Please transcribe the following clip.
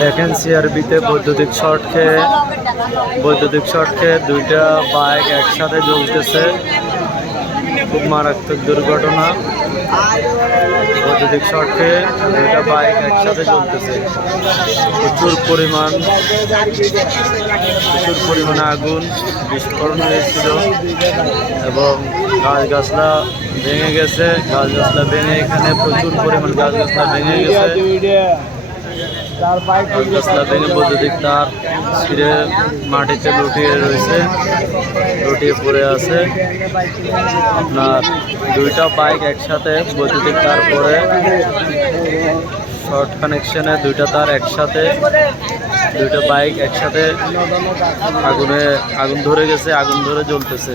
দেখেন সিআরবিতে বৈদ্যুতিক শর্ট খেয়ে দুইটা বাইক একসাথে জ্বলতেছে। খুব মারাত্মক দুর্ঘটনা। বৈদ্যুতিক শর্ট খেয়ে দুইটা বাইক একসাথে জ্বলতেছে। প্রচুর পরিমাণে আগুন বিস্ফোরণ হয়েছিল এবং গাছগাছলা ভেঙে গেছে। গাছগাছলা ভেঙে এখানে প্রচুর পরিমাণ গাছগাছলা ভেঙে গেছে। গাছগাছলা ভেঙে বৈদ্যুতিক তার ছিঁড়ে মাটিতে লুটিয়ে পড়ে আছে। আপনার দুইটা বাইক একসাথে বৈদ্যুতিক তার পরে শর্ট কানেকশনে দুইটা বাইক একসাথে আগুন ধরে গেছে, আগুন ধরে জ্বলতেছে।